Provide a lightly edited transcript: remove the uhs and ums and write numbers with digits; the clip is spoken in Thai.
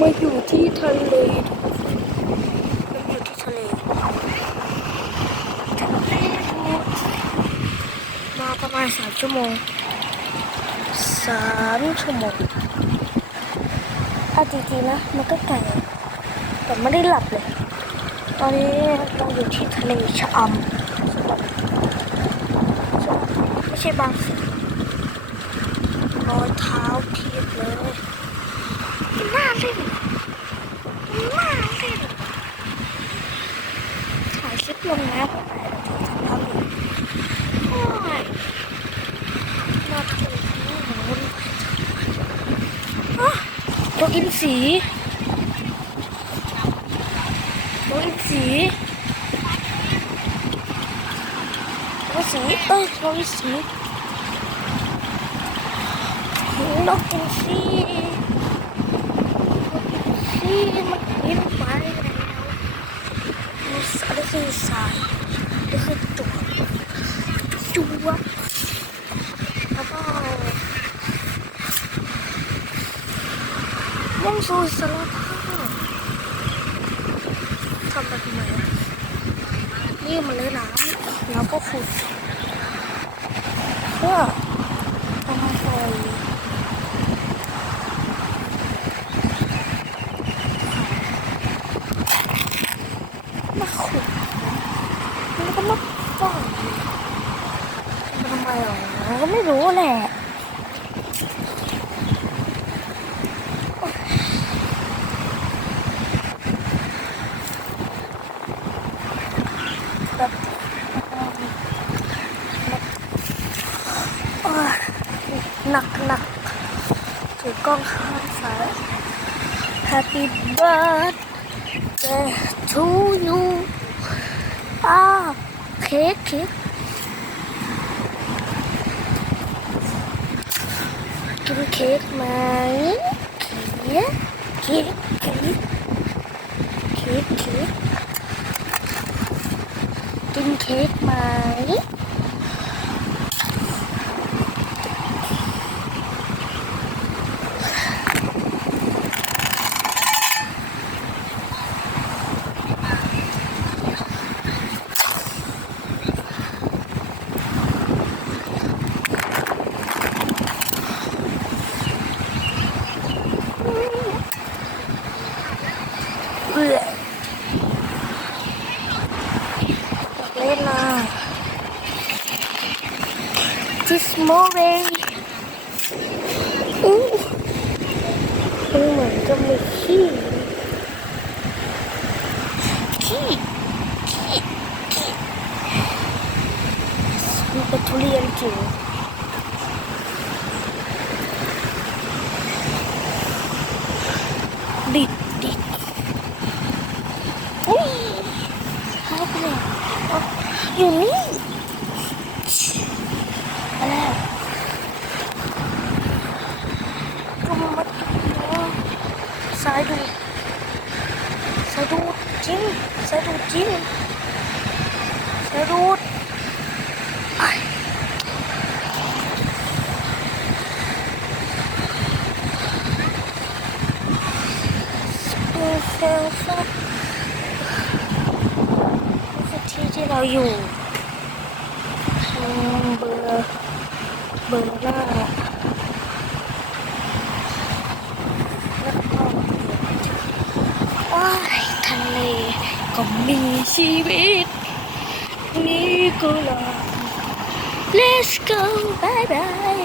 มาอยู่ที่ทะเลมันอยู่ที่ทะเลมาประมาณ3 ชั่วโมงเอาจริงๆนะมันก็ไกลแต่ไม่ได้หลับเลยตอนนี้เราอยู่ที่ทะเลชะอำไม่ใช่บางแสนรอยเท้าเทียบเลยน่าเล่นถ่ายคลิปลงนะทำอีกโอ้ยมาถึงตัวอินทรีตัวอินทรีตัวสีตัวอินทรีนกอินทรีมันบินไปแล้วนี่คือสายนี่คือตัวจัวแล้วก็มุ่งสู่สารภาพทำแบบไหนนี่มันเลยน้ำแล้วก็ขุดเพื่อทำให้ไฟมาขุดแล้วก็มาฝังมันทำไมหรอก็ไม่รู้แหละแบบหนักถือกล้องข้างซ้าย Happy birthday to you เค้กกินเค้กไหมเค้กกินเค้กไหมเล่นนะ This morning เหมือนจะมีขี้มันเป็นทุเรียนจิ๋วดิดอุ้ยหายไปเลยอยู่นี่อะไรก็มาสายดูจริงสายดูไอ้เซลฟี่ที่เราอยู่เบอร์หน้าแล้วก็ว้ายทะเลก็มีชีวิตนี่ก็ลา Let's go bye bye